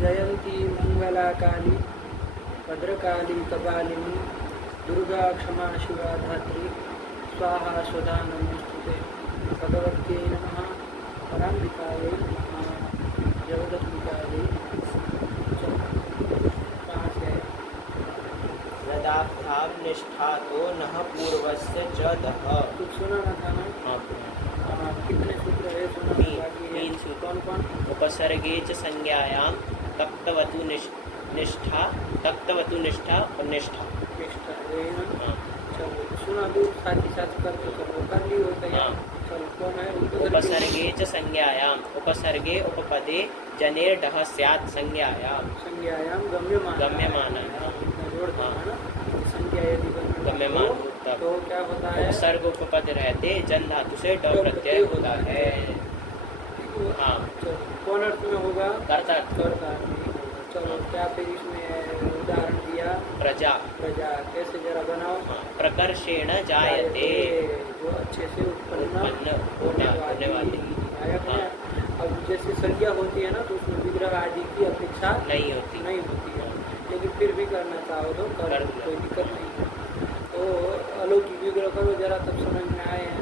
जयंती मंगला काली भद्रकाली कपालिनी दुर्गा क्षमा शिवा धात्री स्वाहा स्वधा नमोस्तुते भगवत्यै नमः पराम्बिकायै नमः जगदम्बिकायै कहाँ से है? यदाभाव निष्ठा तो नः पूर्वस्य च दः। कुछ सुना ना था ना? हाँ, कितने सूत्र है सुना? तीन सूत्र। कौन कौन? उपसर्गे च संज्ञायां तक्तवतु निष्ठा और निष्ठा। निष्ठा यही ना? हाँ। चलो सुना भी साथ ही साथ करते चलो कर ली होता है। हाँ। चलो कौन है? उपसर्गे च संज्ञायां उपसर्गे उपपदे जनेर डः स्यात् संज्ञायां संज्ञायाम गम्यमानायाम इतना जोड़ देना हाँ। ना। संज्ञा यदि गम्यमान तो क्या होता है? उपसर्ग उपपद रहते जन धातु से ड प्रत्यय होता है। हाँ। चलो कौन अर्थ में होगा? कर्ता कर्ता में होगा। चलो क्या फिर इसमें उदाहरण दिया? प्रजा। प्रजा कैसे जरा बनाओ? हाँ। प्रकर्षेण जायते जो अच्छे से उत्पन्न होने वाली। आया हाँ। अब जैसे संज्ञा होती है ना तो उसमें विग्रह आदि की अपेक्षा नहीं होती है, लेकिन फिर भी करना चाहो तो कर कर कोई दिक्कत नहीं है। तो अलौकिक विग्रह करो जरा तब समझ में आए हैं।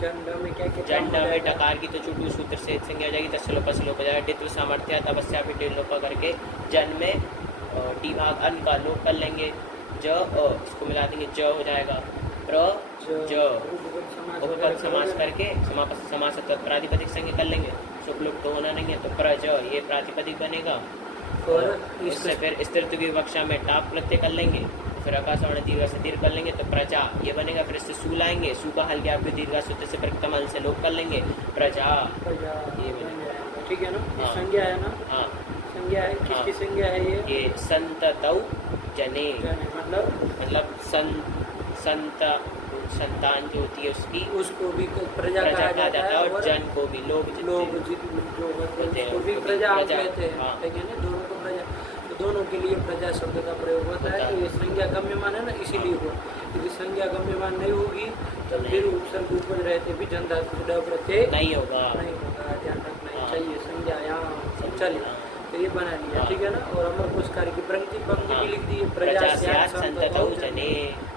जंड में क्या क्या जंड में डकार की तो चुटू सूत्र से संज्ञा हो जाएगी, तस्लोप स्लोप हो जाएगा, डित्व सामर्थ्य तपस्या पे लोपा करके जन में डी भाग अन का लोप कर लेंगे, ज इसको मिला देंगे ज हो जाएगा, प्र ज उपपद समास करके समास प्रातिपदिक संज्ञा कर लेंगे, शुक्लुप तो होना नहीं है तो प्रज ये प्रातिपदिक बनेगा। और इससे फिर स्त्रीत्व की विवक्षा में टाप प्रत्यय कर लेंगे, फिर आकाशवाण दीर्घ से दीर्घ कर लेंगे तो प्रजा ये बनेगा, फिर इससे सू लाएंगे, सू का हल्के आपके दीर्घ सूत्र से प्रथम हल से लोप कर लेंगे, प्रजा ये बनेगा। ठीक है ना? हाँ। संज्ञा है ना? हाँ। संज्ञा है। किसकी संज्ञा है ये संततौ जने मतलब संतान जो होती है उसको भी प्रजा कहा जाता है और जन को भी लोग जो होते हैं उसको भी प्रजा कहते हैं। लेकिन दोनों को प्रजा, तो दोनों के लिए प्रजा शब्द का प्रयोग होता है। तो ये संज्ञा गम्यमान है ना, इसीलिए हो। यदि संज्ञा गम्यमान नहीं होगी तो फिर उपसर्ग ऊपर रहते भी जन धातु से ड प्रत्यय नहीं होगा, ध्यान रखना चाहिए। संज्ञा यहाँ चलिए तो ये बना लिया, ठीक है ना? और अमर पुरस्कार की पंक्ति भी लिख दी, प्रजा संततौ जने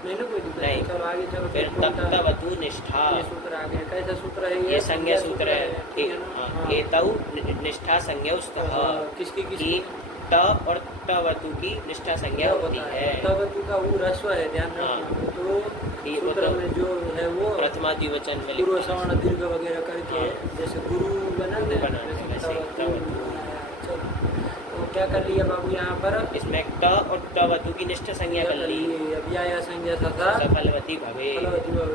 नहीं ना कोई दिक्कत नहीं। चलो आगे चलो। फिर तक्तवतु निष्ठा ये सूत्र आ गया। कैसा सूत्र है ये? संज्ञा सूत्र है। एतौ निष्ठा संज्ञा किसकी ट और तवतु की निष्ठा संज्ञा होती है। तवतु का वो ह्रस्व है, ध्यान रखना। तो सूत्र में जो है वो प्रथमा द्विवचन में पूर्व सवर्ण दीर्घ वगैरह करके जैसे गुरु बनाते हैं। तो क्या कर लिया बाबू यहाँ पर? इसमें ट और तवतु की निष्ठा संज्ञा कर ली। अव्याय संज्ञा था सफलवती भवे। तो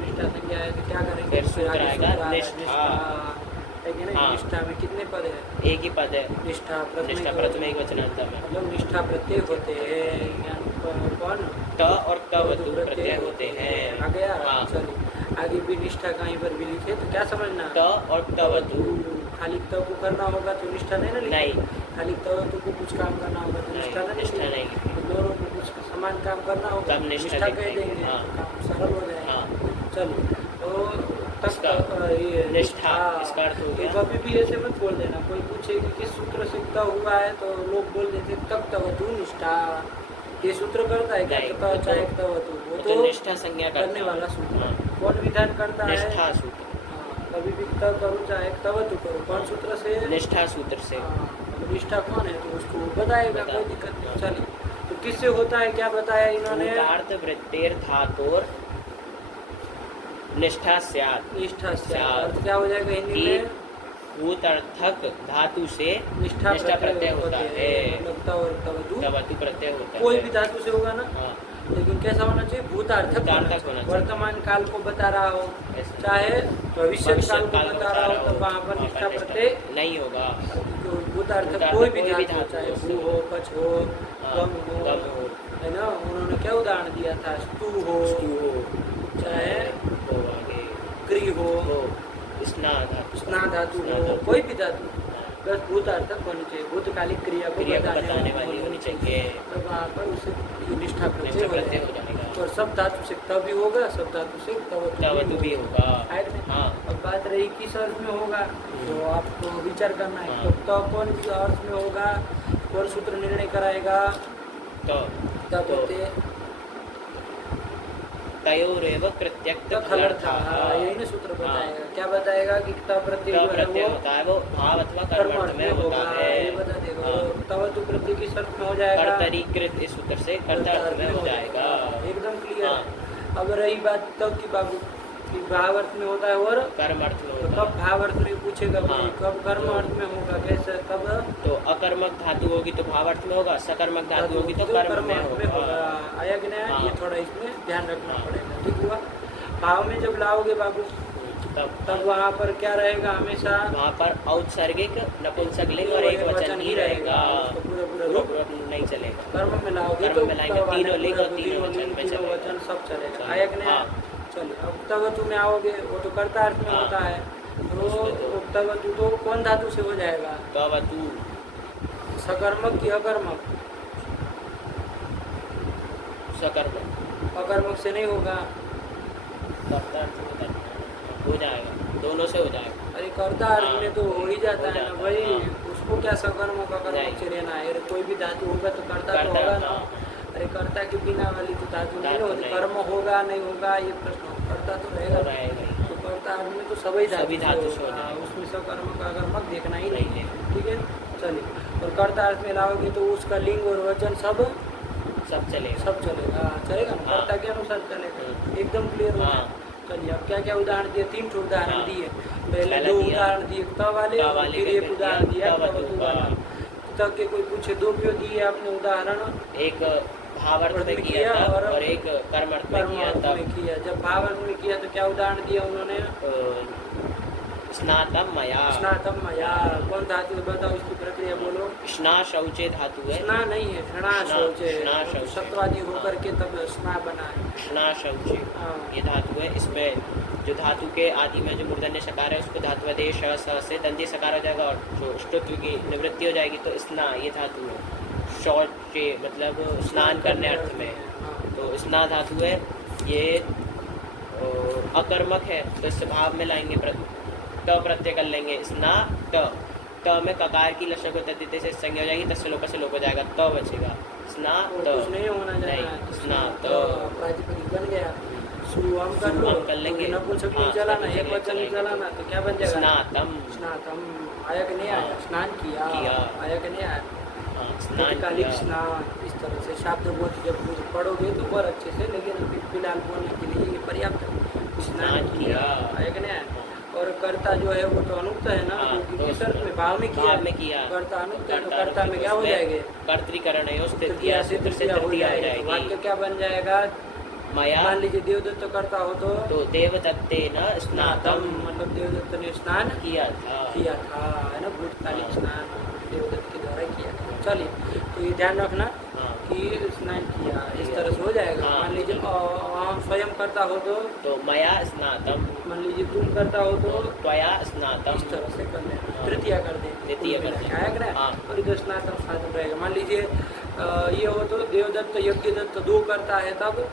निष्ठा संज्ञा है तो क्या करेंगे? फिर सूत्र आएगा निष्ठा। हाँ। निष्ठा में कितने पद है? एक ही पद है। निष्ठा प्रथम एक वचनांत में मतलब निष्ठा प्रत्यय होते हैं। कौन? त और तवतु प्रत्यय होते हैं। आ गया? हाँ। चलिए आगे भी निष्ठा कहीं पर भी लिखे तो क्या समझना? त और तवतु खाली त को करना होगा तो निष्ठा नहीं ना? नहीं। खाली तवतु को कुछ काम करना होगा तो निष्ठा नहीं। तो दोनों को कुछ समान काम करना होगा तो निष्ठा कह देंगे। काम सरल हो जाएगा। चलो तो निष्ठा इसका अर्थ हो गया। कभी भी ऐसे मत बोल देना, कोई पूछे कि किस सूत्र से त हुआ है तो लोग बोल देते तक्तवतु निष्ठा। ये सूत्र करता है क्या? चाहे तवतु वो तो निष्ठा संज्ञा करने वाला सूत्र। कौन विधान करता है? निष्ठा सूत्र। कभी भी त करूँ चाहे तवतु करूँ, कौन सूत्र से? निष्ठा सूत्र से। निष्ठा कौन है तो उसको बताएगा, कोई दिक्कत नहीं। चलिए तो किससे होता है क्या बताया इन्होंने? वृत्तेर्धातोर निष्ठा स्यात्। निष्ठा स्यात् क्या हो जाएगा हिंदी में? भूतार्थक धातु से निष्ठा प्रत्यय होता है। तवतु प्रत्यय होता है। कोई भी धातु से होगा ना? लेकिन कैसा होना चाहिए? भूतार्थक होना चाहिए। वर्तमान काल को बता रहा हो चाहे भविष्य काल को बता रहा हो तो वहाँ पर निष्ठा प्रत्यय नहीं होगा। भूतार्थक कोई भी धातु चाहे भू हो, पच हो, गम हो, है ना? उन्होंने क्या उदाहरण दिया था? स्तु हो, चाहे क्री हो, स्ना धातु हो, कोई भी धातु प्लस भूतार्थक होनी चाहिए, भूतकालिक क्रिया को बताने वाली होनी चाहिए। तो वहाँ पर उसे निष्ठा प्रत्यय हो प्रत्यय हो जाएगा। जाएगा। और सब धातु से तब भी होगा, सब धातु से तवतु भी होगा। हाँ। अब बात रही किस अर्थ में होगा, तो आपको विचार करना है। तो कौन सी अर्थ में होगा, कौन सूत्र निर्णय कराएगा? तयोरेव कृत्यक्त तो खलड़ था, यही ना सूत्र बताएगा। क्या बताएगा कि तव प्रत्यय होता है वो भाव अथवा कर्म अर्थ में होता है, ये बता देगा। तव तो प्रत्यय की शर्त में हो जाएगा, कर्तरीकृत इस सूत्र से कर्ता अर्थ में हो जाएगा। एकदम क्लियर। अब रही बात तब की बाबू भाव अर्थ में होता है और कर्म अर्थ में होता है। कब भाव अर्थ में पूछेगा, कब कर्म अर्थ में होगा, कैसे कब? तो अकर्मक धातु होगी तो भाव अर्थ में होगा, सकर्मक धातु होगी तो कर्म में होगा। आया कि नहीं? ये थोड़ा इसमें ध्यान रखना पड़ेगा। ठीक हुआ। भाव में जब लाओगे बाबू तब वहाँ पर क्या रहेगा? हमेशा वहाँ पर औत्सर्गिक नपुंसकलिंग और एक वचन ही रहेगा, पूरा रूप नहीं चलेगा। कर्म में लाओगे तो तीनों लिंग और तीनों वचन सब चलेगा। आया कि नहीं? चलिए, अब तवतु में आओगे, वो तो कर्ता अर्थ में होता है। तो तवतु तो कौन धातु से हो जाएगा? तवतु सकर्मक की अकर्मक? सकर्मक। अकर्मक से नहीं होगा, कर्ता अर्थ में हो जाएगा, दोनों से हो जाएगा। अरे कर्ता अर्थ में तो हो ही जाता है ना भाई, उसको क्या सकर्मक अकर्मक से लेना है? कोई भी धातु होगा तो कर्ता तो होगा ना। अरे कर्ता के बिना वाली तो धातु नहीं होती। कर्म होगा नहीं होगा ये प्रश्न, कर्ता तो रहेगा। तो कर्ता अर्थ में तो सभी धातु से होगा, उसमें सकर्मक अकर्मक देखना ही नहीं है। ठीक है, चलिए। और कर्ता अर्थ में लाओगे तो उसका लिंग और वचन सब चलेगा चलेगा ना, कर्ता के अनुसार चलेगा। एकदम क्लियर हुआ। चलिए, अब क्या क्या उदाहरण दिए? 3 उदाहरण दिए। पहले 2 उदाहरण दिए त वाले, फिर एक उदाहरण दिया तवतु वाला। तब के कोई पूछे 2 क्यों दिए आपने उदाहरण? एक भावार्थ में किया और एक कर्मार्थ में किया। जब भावार्थ में किया तो क्या उदाहरण दिया उन्होंने? स्नातम मया। स्नातम मया कौन धातु है? बताओ, इसकी प्रक्रिया बोलो। स्ना शौचे धातु है। स्ना नहीं है, स्ना शौचे। सत्वादी होकर के तब स्ना बना है। स्ना शौचे ये धातु है। इसमें जो धातु के आदि में जो मूर्धन्य सकार है उसको धातुआदेश स से दंती सकार हो जाएगा और जो ष्टुत्व की निवृत्ति हो जाएगी तो स्ना ये धातु है। शौचे मतलब स्नान करने अर्थ में, तो स्ना धातु है। ये अकर्मक है तो इस भाव में लाएंगे, त प्रत्यय कर लेंगे। स्ना त में ककार की लक्षण को तद्धित से संज्ञा हो जाएगी, तस्य लोप से लोप हो जाएगा, त बचेगा। स्ना त नहीं होना चाहिए। स्ना त प्रातिपदिक बन गया। शुरू हम कर लेंगे। नपुंसक चलाना, एक वचन चलाना तो क्या बन जाएगा? स्नातम। स्नातम आया कि नहीं आया? स्नान किया आया कि नहीं आया? स्नान स्नान इस तरह से शब्द बोध जब पढ़ोगे तो बहुत अच्छे से, लेकिन अभी फिलहाल बोलने के लिए ये पर्याप्त है। स्नान किया आया कि नहीं आया? और कर्ता जो है वो तो अनुक्त है ना, किस अर्थ में? भाव में किया। कर्ता अनुक्त है तो कर्ता में क्या हो जाएंगे? कर्तृकरण है, तृतीया से तृतीया हो जाएगा। वाक्य क्या बन जाएगा? मया। मान लीजिए देवदत्त करता हो तो देवदत्तेन स्नातम, मतलब देवदत्त ने स्नान किया था है ना, भूतकालिक स्नान देवदत्त के द्वारा किया था। चलिए, तो ये ध्यान रखना कि स्नान किया इस तरह से हो जाएगा। मान लीजिए हम स्वयं करता हो तो मया स्नातम, मान लीजिए तुम करता हो तो त्वया स्नातम, इस तरह से कर लेना। तृतीया कर दें, तृतीया कर दें। आया और इधर स्नातम स्नातम रहेगा। मान लीजिए ये हो तो देवदत्त यज्ञदत्त 2 करता है तब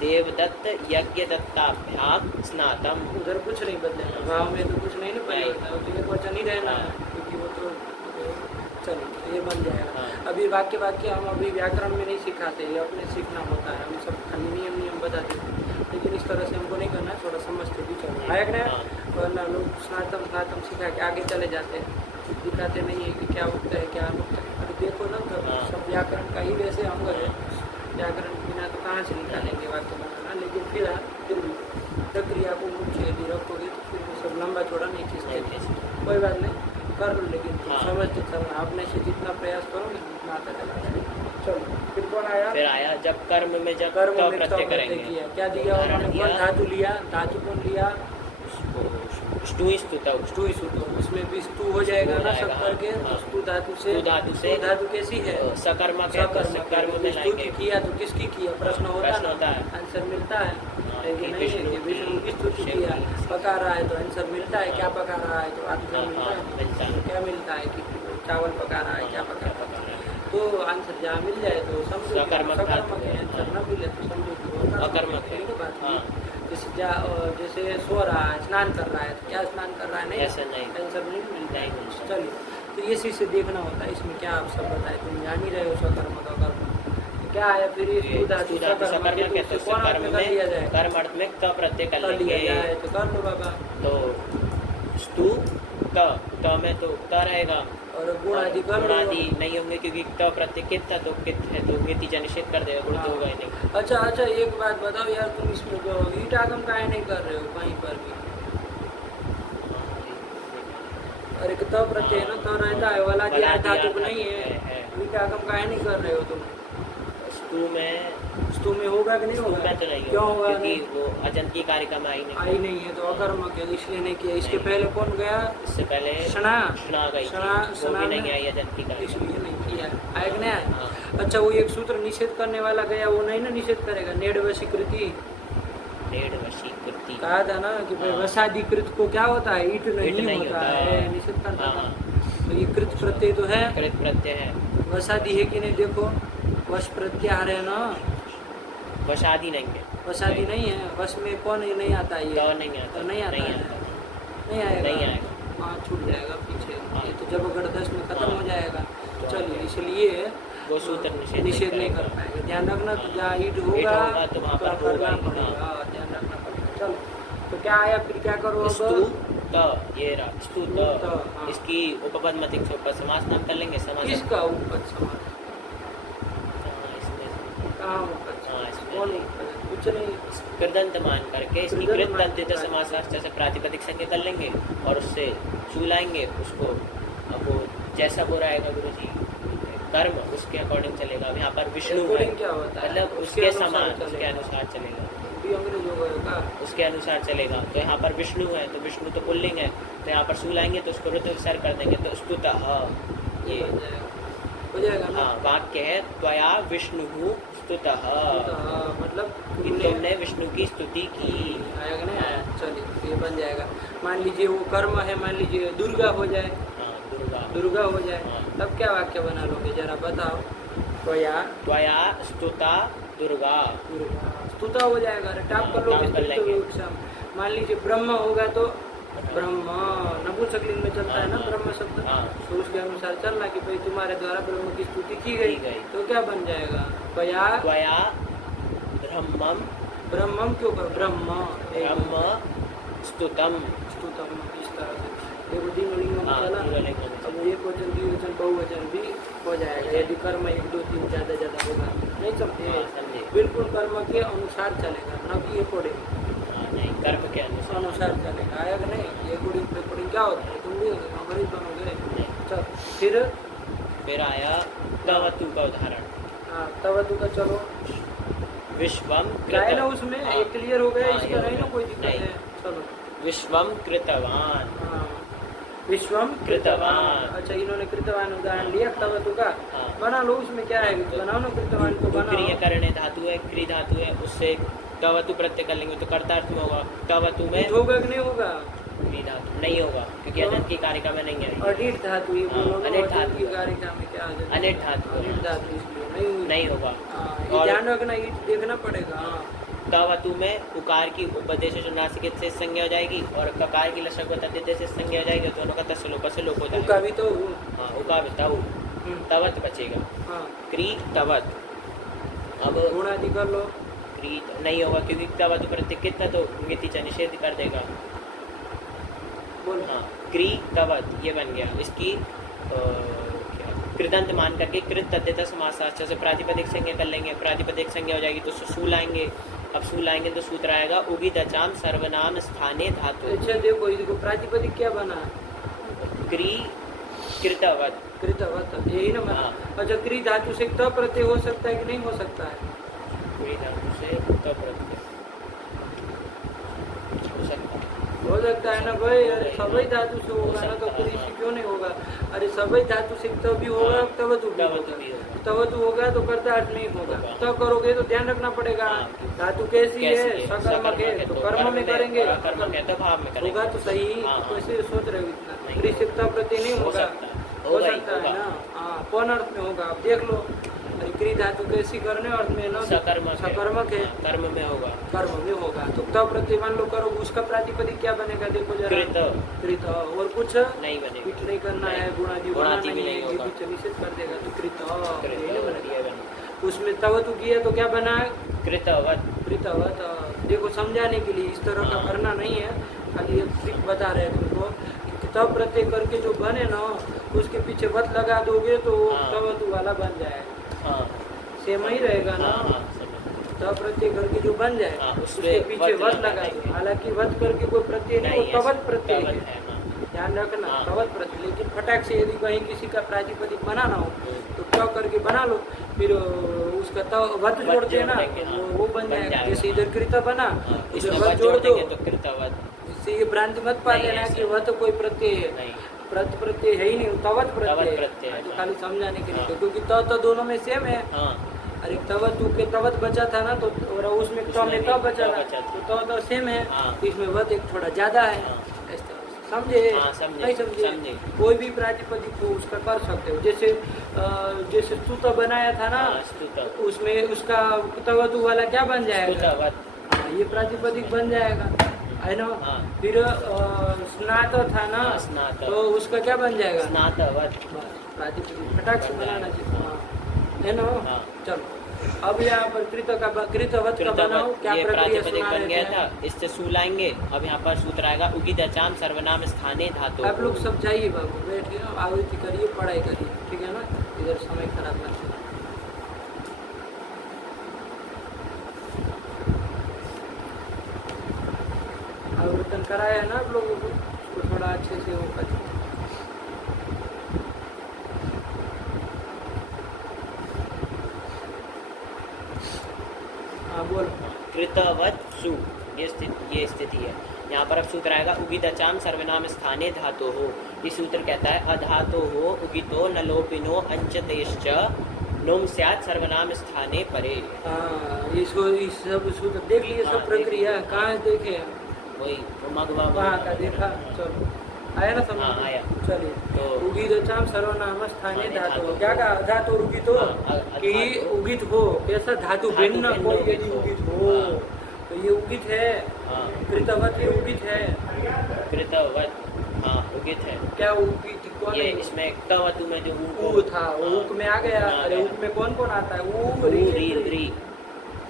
देवदत्त यज्ञदत्ताभ्याम स्नातम। उधर कुछ नहीं बदलेगा, भाव में तो कुछ नहीं ना बदलेगा, तो एक वचन ही रहना है, क्योंकि वो तो चलो ये बन जाएगा। अभी वाक्य हम अभी व्याकरण में नहीं सिखाते, ये अपने सीखना होता है। हम सब खाली नियम बताते हैं, लेकिन इस तरह से हमको नहीं करना, थोड़ा समझते भी चलो आएगा ना। वरना लोग स्नातम सिखा के आगे चले जाते हैं, दिखाते नहीं है कि क्या उगता है क्या अनुगता है। अभी देखो ना, सब व्याकरण का ही वैसे अंग है, व्याकरण बिना तो कहाँ से निकालेंगे वाक्य बनाना। लेकिन फिर भी प्रक्रिया को मुख्य यदि रखोगे तो फिर सब लंबा चौड़ा नहीं खींचते, कोई बात नहीं, कर लो, लेकिन समझते चलना। अपने से जितना प्रयास करोगे उतना आता चला। चलो, फिर कौन आया? फिर आया जब कर्म में जब कर्म में प्रत्यय करेंगे। किया क्या दिया उन्होंने? कौन धातु लिया? धातु कौन लिया? स्तु उसमें भी स्तु हो जाएगा ना सब करके। स्तु धातु से धातु कैसी है? सकर्मक। किया तो किसकी किया? प्रश्न होता है, आंसर मिलता है। है कि नहीं है कि विष्णु की स्तुति किया, पका रहा है तो आंसर मिलता है, क्या पका रहा है तो आंसर मिलता है, क्या मिलता है कि चावल पका रहा है, क्या पका रहा है, तो आंसर जहाँ मिल जाए तो समझो सकर्मक है, आंसर न मिले तो समझो कि अकर्मक है। बात नहीं। जैसे सो रहा है, स्नान कर रहा है, तो क्या स्नान कर रहा है, नहीं ऐसा नहीं, आंसर नहीं मिलता है। नहीं। चलिए, तो ये चीज़ से देखना होता है, इसमें क्या आप सब बताए, तुम जान ही रहे हो सकर्मक अकर्मक क्या है, फिर ये सकर्मक है तो कर्म में कर्म अर्थ में क प्रत्यय कर लेंगे, तो कर लो बाबा। तो स्तु त में तो त रहेगा और गुणादि कर लो। गुणादि नहीं होंगे क्योंकि त प्रत्यय कित था तो कित है तो नीतिजा निषेध कर देगा, गुण तो होगा ही नहीं। अच्छा, एक बात बताओ यार, तुम इसमें जो ईट आगम काहे नहीं कर रहे हो कहीं पर भी? अरे तो प्रत्यय ना तो रहता है, वाला जी धातु नहीं है, ईट आगम काहे नहीं कर रहे हो तुम? स्तु में होगा कि नहीं होगा? तो नहीं क्यों होगा? क्योंकि वो अजंत की कारिका में आई नहीं है तो अकर्मक है, इसलिए नहीं किया। इसके पहले कौन गया? इससे पहले शना गई वो भी नहीं आई अजंत की कारिका, इसलिए नहीं किया। आया कि नहीं? अच्छा, वो एक सूत्र निषेध करने वाला गया, वो नहीं ना निषेध करेगा। नेडवशीकृति कहा था ना कि भाई वसादिकृत को क्या होता है, ईट नहीं होता है, निषेध करता था। तो ये कृत प्रत्यय तो है, कृत प्रत्यय है, वसादि है कि नहीं? देखो वश प्रत्याहार है ना, वशादि नहीं है, वसादि नहीं है, वश में कौन नहीं आता है, ये नहीं आता, नहीं आता, नहीं आएगा, हाँ छूट जाएगा पीछे, ये तो जब अगर 10 में खत्म हो जाएगा। चलिए, इसलिए वो सूत्र निषेध नहीं कर पाएगा। ध्यान रखना, तो जहाँ ईट होगा तो वहाँ पर करना पड़ेगा, ध्यान रखना पड़ेगा। चलो, तो क्या आया फिर, क्या करो? ये रहा स्तुत, इसकी उपपद मतिक से ऊपर समास नाम कर लेंगे। समास किसका उपपद समास? कुछ नहीं, कृदंत मान करके इसकी कृत दंतित समासार्थ से प्रातिपदिक संज्ञा कर लेंगे और उससे छू लाएंगे उसको। अब वो जैसा वो रहेगा गुरु जी कर्म, उसके अकॉर्डिंग चलेगा। यहाँ पर विष्णु है, क्या होता है? मतलब उसके समान, उसके अनुसार चलेगा, उसके अनुसार चलेगा। तो यहाँ पर विष्णु है तो विष्णु तो पुल्लिंग है, तो यहाँ पर छू लाएंगे तो उसको ऋतु सर कर देंगे, तो स्तुतः ये हो जाएगा ना। हाँ, वाक्य है त्वया विष्णु स्तुतः, मतलब तुमने विष्णु की स्तुति की। आएगा ना? चलिए, ये बन जाएगा। मान लीजिए वो कर्म है, मान लीजिए दुर्गा हो जाए, दुर्गा हो जाए, तब क्या वाक्य बना लोगे, जरा बताओ। त्वया स्तुता दुर्गा, स्तुता हो जाएगा। टाप कर लोगे। मान लीजिए ब्रह्म होगा तो ब्रह्म नपुंसकलिंग में चलता है ना ब्रह्म शब्द, तो उसके अनुसार चलना कि भाई तुम्हारे द्वारा ब्रह्म की स्तुति की गई, तो क्या बन जाएगा? त्वया ब्रह्मम क्यों कर, ब्रह्म स्तुतम, इस तरह से देखो, तीन में चला। अब एक वचन, द्विवचन, बहुवचन भी हो जाएगा यदि कर्म 1 2 3 ज्यादा होगा। नहीं समझे? बिल्कुल कर्म के अनुसार चलेगा, न कि अकॉर्डिंग, नहीं कर्म के अनुसार चलेगा। आया कि नहीं? अकॉर्डिंग क्या होता है, तुम भी गरीब बनोगे। चल, फिर आया तवतु का उदाहरण। हाँ, तवतु का चलो, विश्वम है ना, उसमें एक क्लियर हो गया, इसका नहीं ना कोई दिक्कत है। चलो, विश्वम कृतवान, विश्वम कृतवान। अच्छा, इन्होंने कृतवान उदाहरण लिया तवतु का, बना लो। उसमें क्या है, बनाओ ना कृतवान को, बनाओ। क्रिया करने धातु है, क्री धातु है, उससे तवतु प्रत्यय कर लेंगे तो कर्तार्थ में होगा। तवतु में होगा कि नहीं होगा? क्री धातु नहीं होगा क्योंकि अनंत की कारिका में नहीं है। अनिट धातु, ये बोलो, अनिट धातु की कारिका में क्या आ जाएगा? अनिट धातु इसलिए नहीं होगा। और ध्यान रखना, ये देखना पड़ेगा। तवतु में उकार की उपदेश जो नासिक से संज्ञा हो जाएगी और ककार की लशक तद्धित से संज्ञा हो जाएगी, दोनों का तस्लोप से लोप होता है। उका भी तो, हाँ, उका भी तवत बचेगा। क्री तवत। अब गुणादि कर लो, क्री नहीं होगा क्योंकि तवतु प्रत्यय कितना तो मितिचा निषेध कर देगा। बोल। हाँ, क्री तवत ये बन गया। इसकी कृदंत मान करके कृत तद्धित समासार्थ से प्रातिपदिक संज्ञा कर लेंगे। प्रातिपदिक संज्ञा हो जाएगी तो सू लाएंगे। अब सू लाएंगे तो सूत्र आएगा उगी दचाम सर्वनाम स्थाने धातु। अच्छा, देखो प्रातिपदिक क्या बना? क्री कृतवत, यही ना बना। अच्छा, क्री धातु से त प्रत्यय हो सकता है कि नहीं हो सकता है? क्री धातु से त प्रत्यय हो सकता है। हो सकता है ना भाई, अरे सभी धातु से होगा ना, तो सकता है, कृषि क्यों नहीं होगा? अरे सभी धातु से तभी होगा, हाँ, तवतु भी तवतु होगा। भी होगा। तवतु होगा तो कर्तार्थ नहीं होगा। होगा। तो करोगे तो ध्यान रखना पड़ेगा, हाँ, धातु कैसी है? सकर्मक है, तो कर्म में करेंगे। और अकर्मक है तो भाव में करेंगे। होगा तो सही, हाँ, तो कैसे सोच रहे हो इतना? नहीं। कृषिकता प्रति नहीं हो होगा, सकता है, हो होगा ही, सकता है होगा। ना। हाँ, कौन अर्थ में होगा आप देख लो। अरे कृ धातु कैसी करने अर्थ में ना, सकर्मक है, हाँ, कर्म में होगा। कर्म में होगा। तो तब प्रति मान लो करो, उसका प्रातिपदिक क्या बनेगा देखो जरा। कृत कृत। और कुछ नहीं बनेगा, कुछ नहीं करना है, गुणादि बनाना गुणादि भी नहीं नहीं है, ये होगा। भी निषेध कर देगा। तो कृत कृत ये नहीं बनेगा। ये बनेगा। उसमें तवतु किया तो क्या बना है? कृतवत। कृतवत। देखो समझाने के लिए इस तरह का हाँ। करना नहीं है, खाली ये ट्रिक बता रहे हैं तुमको कि तब प्रत्यय करके जो बने ना, उसके पीछे वत लगा दोगे तो हाँ। तवतु वाला बन जाएगा। हाँ, सेम ही रहेगा ना। हाँ, हाँ, समझ। तब प्रत्यय करके जो बन जाए हाँ, उसके पीछे वत लगा दो। देंगे। हालांकि वत करके कोई प्रत्यय नहीं, वो तवत प्रत्यय तवत है, है, हाँ। ध्यान रखना। हाँ। तवत प्रत्यय। लेकिन फटाक से यदि कहीं किसी का प्रातिपदिक बनाना हो तो क्या करके बना लो, फिर उसका वत जोड़ते हैं ना, देंगे, हाँ। वो बन बन जाएगा। जाएगा। जैसे इधर कृत बना, हाँ, उधर इसमें वत वत जोड़ जोड़ दो। देंगे तो कृतवत। इससे ये भ्रांति मत पा नहीं, लेना ऐसे कि वह तो कोई प्रत्यय है, नहीं। प्रत्यय है ही नहीं, तवत प्रत्यय तवत है। प्रत्यय है, तो हाँ। खाली समझाने के लिए, हाँ। क्योंकि तो दोनों में सेम है। हाँ, अरे तवत के तवत बचा था ना, तो और उसमें तो में तब बचा तब था, बचा था। तो सेम है। हाँ। तो इसमें वत एक थोड़ा ज्यादा है। हाँ। इस तरह से। समझे? हाँ, समझे, नहीं समझे? समझे। कोई भी प्रातिपदिक को उसका कर सकते हो। जैसे जैसे स्तुत बनाया था ना, हाँ, स्तुत। उसमें उसका तवतु वाला क्या बन जाएगा? स्तुतवत। हाँ, ये प्रातिपदिक बन जाएगा, है ना। हाँ। फिर स्नात था ना, हाँ, स्नात। तो उसका क्या बन जाएगा? स्नातवत। बस, प्रातिपदिक फटाक से बन बनाना जाएगा। चाहिए। हाँ, है ना। हाँ। चलो अब यहाँ पर कृतवत का बनाओ, क्या ये प्रक्रिया प्रातिपदिक सुना बन रहे गया थे? था, इससे सू लाएंगे। अब यहाँ पर सूत्र आएगा उगिदचाम सर्वनाम स्थाने धातु। आप लोग सब जाइए बाबू, बैठ के ना आवृत्ति करिए, पढ़ाई करिए, ठीक है ना। इधर समय खराब मत करिए। आवर्तन कराया है ना आप लोगों को, उसको थोड़ा अच्छे से हो पाए। हाँ बोल। कृतवत सु, ये स्थिति है। यहाँ पर अब सूत्र आएगा उगिदचाम सर्वनाम स्थाने धातु हो। ये सूत्र कहता है अधातो हो उगितो नलोपिनो अंचतेश्च नोम स्यात् सर्वनाम स्थाने परे। हाँ, इसको इस सब सूत्र देख लिए, हाँ, सब प्रक्रिया देख लिए। कहाँ देखे? वही मगवा वहाँ का देखा। चलो आया ना समझ? हाँ, आया। चलिए तो उगिदचाम सर्वनाम स्थाने स्थाने धातु। धातु। क्या कहा? धातु उगित हो, हाँ, कि उगित हो, कैसा धातु भिन्न भिन्न कोई उगित यदि हो। उगित हो, हाँ। तो ये उगित है। हाँ, कृतवत ये उगित है। कृतवत, हाँ, उगित है। क्या उगित कौन ये है? इसमें तवतु में जो ऊ था, ऊक में आ गया। हाँ, अरे ऊक में कौन कौन आता है? ऊ, री री, री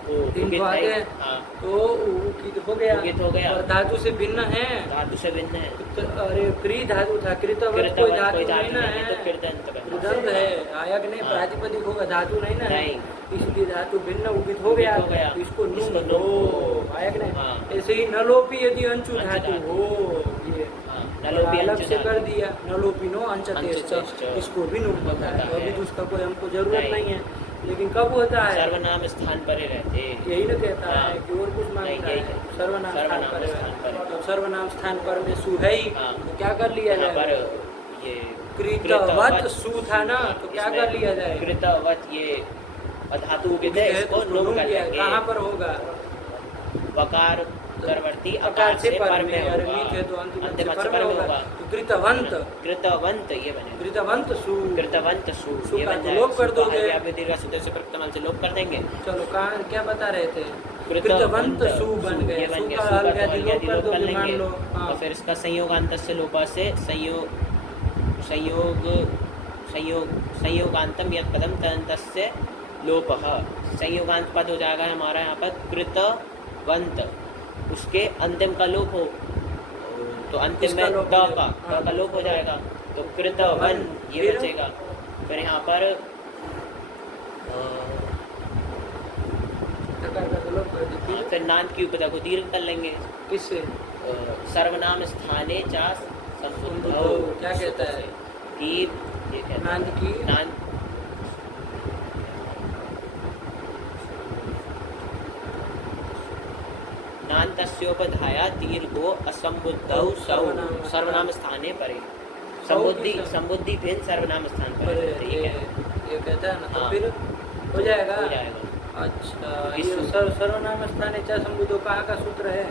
तीन उगित तो आ है। गए। हाँ, तो उगित हो गया। उगित हो गया। और धातु से भिन्न है। धातु से भिन्न है। तो अरे क्री धातु था, कृतवत कोई कृतवत धातु कोई नहीं ना नहीं है, तो कृदंत बना। कृदंत है। आयक नहीं, हाँ। प्रातिपदिक होगा, धातु नहीं ना है। नहीं। इसलिए धातु भिन्न उगित हो गया। उगित हो गया। तो इसको इसको नो नो। आयक नहीं। हाँ। ऐसे ही नलोपी यदि अंचु अंचु धातु धातु। हो, ये हाँ, नलोपी अलग अंचु से धातु। कर दिया, नलोपिनो अंचतेश्च, अंचतेश्च। इसको भी नो पता है। पता है। अभी तो उसका कोई हमको जरूरत नहीं। नहीं है, लेकिन कब होता है? सर्वनाम स्थान पर रहते। यही ना कहता हाँ। है कि और कुछ मांगता नहीं, यही है? है। सर्वनाम स्थान सर्वनाम पर स्थान पर है। तो सर्वनाम स्थान पर में सु है ही, हाँ। तो क्या कर लिया यहाँ पर जाए? ये कृतवत सु था ना, तो क्या इसमें कर लिया जाए? कृतवत ये धातु उगित है, है, इसको तो नोम नून कर लिया है। लेंगे। कहाँ पर होगा? वकार परवर्ती अकार अकार से से पर में और होगा। नीच है तो अंतिम अंतिम से से पर में होगा। तो कृतवंत, कृतवंत ये बने। कृतवंत सु। कृतवंत सु सु ये का बन तो जाएगा। लोप कर सु का दोगे। हल्के आगे दीर्घ सूत्र से प्रकृतमान से लोप कर देंगे। चलो कहाँ क्या बता रहे थे? कृतवंत कृतवंत सु बन ये गया। बन सु गया। का सु का हल्के तो आदि हल्के लोप आदि कर लोप कर दोगे, मान लेंगे। लो। हाँ। और फिर इसका संयोगांत से लोपा से संयोगांतम यद पदम तदंतस्य लोपः। संयोगांत पद हो जाएगा हमारा यहाँ पर कृतवंत, उसके अंतिम का लोप हो, तो अंतिम में किसका लोप द हो का जाएगा? द का लोप हो जाएगा, तो कृतवन ये फिर? बचेगा। फिर यहाँ पर तकार का तो लोप कर दी। फिर नान की उपदा को दीर्घ कर लेंगे। किससे? सर्वनाम स्थाने चा संबुद्धौ। क्या कहता है? कि ये कहता है नांद की नान नान तस् तस्योपधाया दीर्घो असंबुद्धौ सौ सर्वनाम स्थाने परे। संबुद्धि भिन्न सर्वनाम स्थान पर है, ये कहता है ना, तो हाँ। फिर हो जाएगा। हो जाएगा। अच्छा, इस ये सर्वनाम स्थाने च संबुद्धो कहाँ का सूत्र है?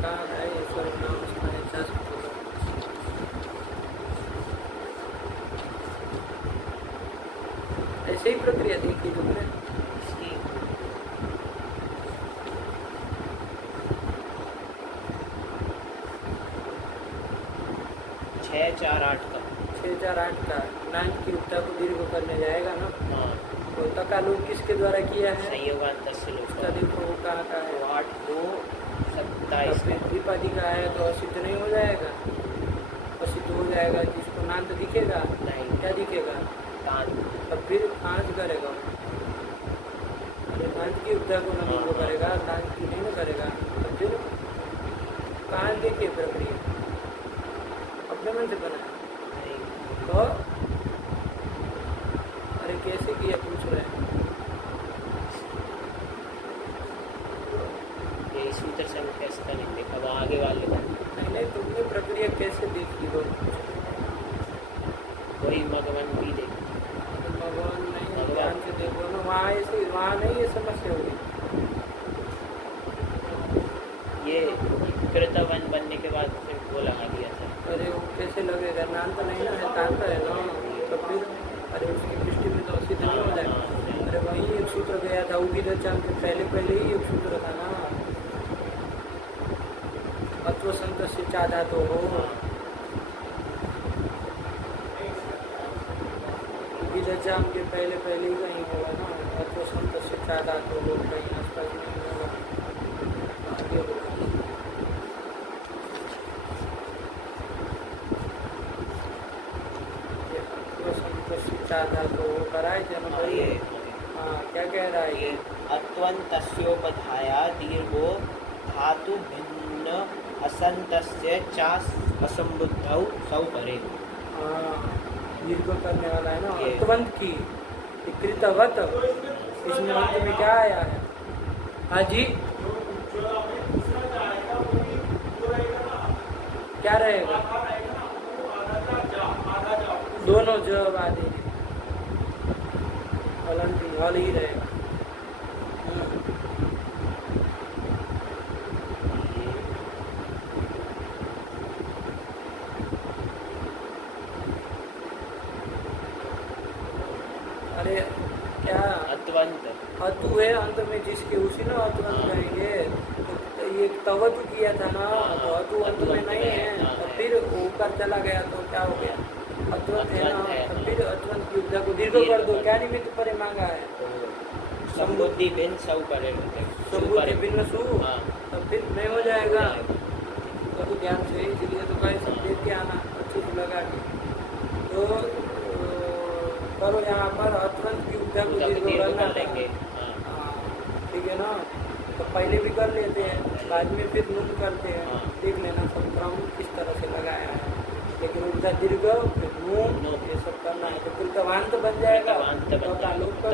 कहाँ है ये सर्वनाम स्थाने च संबुद्धो? ऐसे ही प्रक्रिया देखी तुमने? 6-4-8 का 6-4-8 का नान की उपता को दीर्घ करने जाएगा ना। हाँ। तो तकालोप किसके द्वारा किया है? संयोगांत से लोग उसका देखो वो कहाँ का है? 8-2-27 द्विपादी का है तो असिद्ध नहीं हो जाएगा? असिद्ध हो जाएगा जिसको नांत दिखेगा? नहीं। क्या दिखेगा? तांत। तब फिर कांच करेगा। अरे नांत की उपता को नहीं वो करेगा, नांत की नहीं करेगा, तो फिर कांच देखिए प्रक्रिया अपने मन से बना तो। अरे कैसे किया पूछ रहे हैं? ये सूत्र से हम कैसे करेंगे? अब आगे वाले नहीं, तुमने प्रक्रिया कैसे देखी? तो वही मगवन भी देख। भगवान नहीं, ध्यान से देखो ना, वहाँ ऐसे वहाँ नहीं ये समस्या होगी। ये कृतवन बनने के बाद फिर वो लगा दिया था। अरे वो कैसे लगेगा? नान तो नहीं ना है, तांता है ना, तो फिर अरे उसकी दृष्टि में तो असिद्ध नहीं हो जाएगा। अरे वही एक सूत्र गया था उगी दचान के पहले ही एक सूत्र था ना, अत्व संत से चादा तो हो। उगी दचान के पहले ही कहीं होगा ना, अत्व संत से चादा तो हो, कहीं आसपास नहीं होगा। आगे होगा था तो वो कराए थे ना भाई। हाँ, क्या कह रहा है ये? अत्वन्तस्योपधाया दीर्घो धातु भिन्न असन्तस्य च असंबुद्धौ सौ परे। हाँ, दीर्घ करने वाला है ना अत्वंत की कृतवत। इसमें अंत में क्या आया है? हाँ जी, क्या रहेगा? दोनों जवाब आदि हल ही रहेगा। अरे क्या अतु है अंत में जिसके, उसी ना अतुवंत कहेंगे। तो ये तवतु किया था ना, तो अतु अंत में नहीं है, तो फिर ऊपर चला गया तो क्या हो गया? अतुवंत है ना, तो फिर अतुवंत की उपधा को दीर्घ कर दो। क्या निमित्त परे मांगा है? संबुद्धि भिन्न सौ परे, संबुद्धि भिन्न सु, तो फिर नहीं हो जाएगा। तो ध्यान से, इसलिए तो कहीं सब देख के आना अच्छे से लगा के। तो करो यहाँ पर अतुवंत की उपधा को दीर्घ करना लेंगे। ठीक है ना, तो पहले भी कर लेते हैं, बाद में फिर नून करते हैं। देख लेना सब क्रम किस तरह से लगाया है, लेकिन उनका दीर्घ फिर नून ये सब करना है। तो कृतवान तो बन जाएगा, तो तालुक कर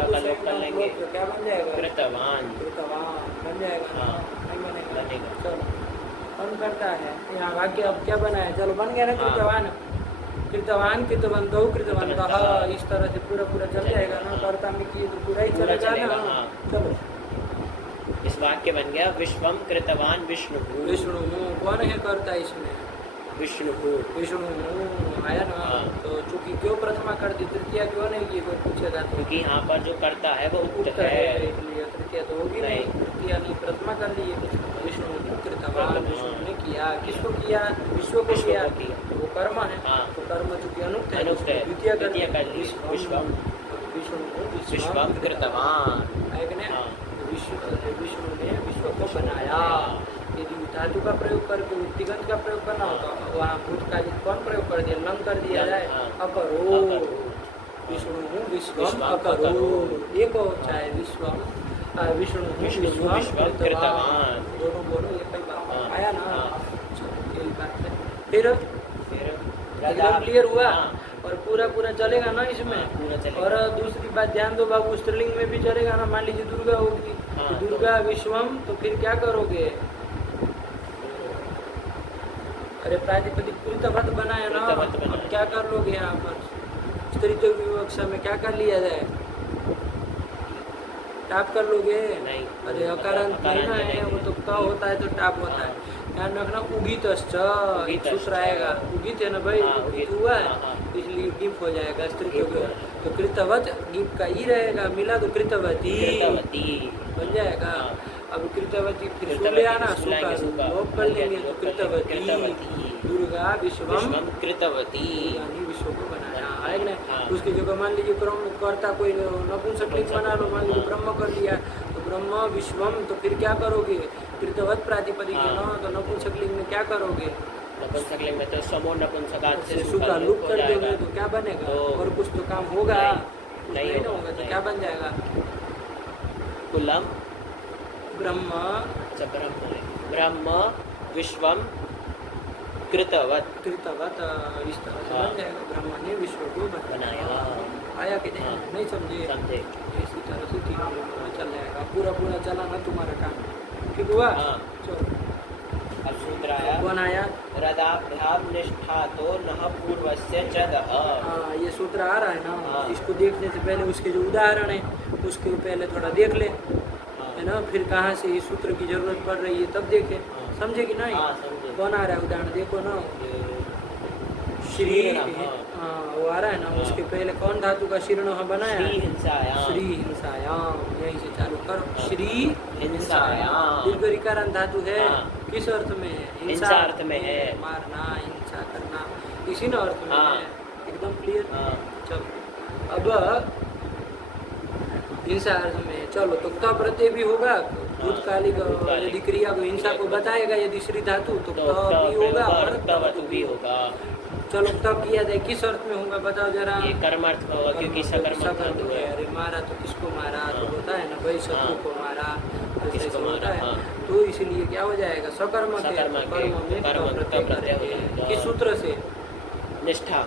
लेंगे, तो क्या बन जाएगा? कृतवान बन जाएगा। नहीं बनेगा? चलो कौन करता है यहाँ वाक्य? अब क्या बना है? चलो बन गया ना कृतवान। कृतवान कृतवंतो कृतवंतः, इस तरह से पूरा चल जाएगा ना। कर्ता में किए तो पूरा ही चलेगा ना। चलो इस वाक्य बन गया विश्वम कृतवान विष्णु। विष्णु कौन है कर्ता इसमें? विष्णु आया ना। तो चूंकि क्यों प्रथमा कर दी, तृतीया क्यों नहीं की? कोई पूछेगा तो। क्योंकि यहाँ पर जो करता है वो उक्त है, इसलिए तृतीया तो होगी नहीं, तृतीया नहीं, प्रथमा कर ली। विष्णु कृतवान, विष्णु ने किया। किसको किया? विश्व को किया। वो कर्म है, तो कर्म चूंकि अनुक्त है, द्वितीय कर ली। विश्वम कृतवान है कि नहीं? विष्णु ने विश्व को बनाया। यदि धातु का प्रयोग करके तिगंत का प्रयोग करना होता, वहाँ भूतकालिक कौन प्रयोग कर दिया? लंग कर दिया जाए, अकरो। विष्णु विश्वम अकरो, एक होता है विश्वम, विष्णु विश्वम कृतवान। दोनों बोलो, ये कई बात आया ना। यही बात है। फिर क्लियर हुआ और पूरा पूरा पूरा चलेगा ना इसमें। हाँ, पूरा चलेगा। और दूसरी बात ध्यान दो बाबू, स्त्रीलिंग में भी चलेगा ना। मान लीजिए दुर्गा होगी, हाँ, तो दुर्गा विश्वम, तो फिर क्या करोगे? अरे प्रातिपदिक कृतवत बनाया ना, कृतवत बनाया। अब क्या कर लोगे यहाँ पर? स्त्रीत्व विवक्षा में क्या कर लिया जाए? टाप कर लोगे? नहीं। अरे अकारांत नहीं ना है, वो तो क होता है तो टाप होता है। ध्यान रखना, उगितश्च एक सूत्र आएगा। उगित है ना भाई, हाँ, उगित उगित, हुआ है, हाँ, हाँ। इसलिए गिप हो जाएगा स्त्रीत्व गिप का। हो तो कृतवत गिप का ही रहेगा, मिला तो कृतवती कृतवती बन जाएगा। हाँ। अब कृतवती फिर कृतवती सुले आना, फिर सुलाएंगे, सुका सुका। लोप कर लेंगे तो कृतवती। कृतवती। दुर्गा विश्वम, विश्वम कृतवती। यानी विश्व को बनाया है ना। हाँ। उसकी जगह मान लीजिए क्रम करता कोई नपुंसकलिंग बना लो, मान लीजिए हाँ। ब्रह्म कर लिया, तो ब्रह्म विश्वम, तो फिर क्या करोगे? कृतवत प्रातिपदिक है ना, हाँ। तो नपुंसकलिंग में क्या करोगे? नपुंसकलिंग में तो समो नपुंसकात से सुका लुप हो कर जाएगा। दोगे तो क्या बनेगा? तो और कुछ तो काम होगा? कुछ नहीं नहीं ना होगा, होगा, तो नहीं। क्या बन जाएगा? कुलम ब्रह्म ब्रह्म विश्वम कृतवत कृतवत, इस तरह से हाँ। बन जाएगा। ब्रह्म ने विश्व को बनाया। आया कि नहीं? हाँ। नहीं समझे? समझे। इसी तरह से 3 मिनट में चल जाएगा, पूरा पूरा चलाना तुम्हारा काम। ठीक हुआ? हाँ। चलो, अब सूत्र आया कौन आया? रदाभ्याम निष्ठा तो नह पूर्वस्य च दः। हाँ, ये सूत्र आ रहा है ना, हाँ। इसको देखने से पहले उसके जो उदाहरण है उसके पहले थोड़ा देख ले, हाँ। है ना। फिर कहाँ से इस सूत्र की जरूरत पड़ रही है तब देखे। हाँ। समझे कि नहीं? हाँ, समझे। कौन आ रहा है उदाहरण? देखो ना, श्री, श्रीरम, हाँ वो आ रहा है ना। हाँ। उसके पहले कौन धातु का शीर्ण बनाया? श्री हिंसायाम। श्री हिंसायाम, यहीं से चालू करो। हाँ। श्री हिंसायाम। दीर्घ ऋकारांत धातु है। हाँ। किस अर्थ में है? हिंसा अर्थ में है। मारना, हिंसा करना, इसी न अर्थ में हाँ। है। एकदम क्लियर। हाँ। चलो, अब हिंसा अर्थ में है। चलो, तो क प्रत्यय भी होगा भूतकालिक। भूतकालिक। यदि क्रिया को हिंसा को बताएगा यदि श्री धातु, तो तो क भी होगा और तवतु भी होगा। चलो, तब किया जाए किस अर्थ में होगा बताओ जरा। ये कर्मार्थ में होगा क्योंकि सकर्मक धातु है। अरे मारा तो किसको मारा? तो हाँ। होता है ना भाई, शत्रु हाँ। को मारा, तो किसको ऐसे मारा, होता है। हाँ। तो इसलिए क्या हो जाएगा? सकर्मक है, सकर्मक तो कर्म में कर्म क क प्रत्यय हो करेंगे। जाएगा। किस सूत्र से? निष्ठा।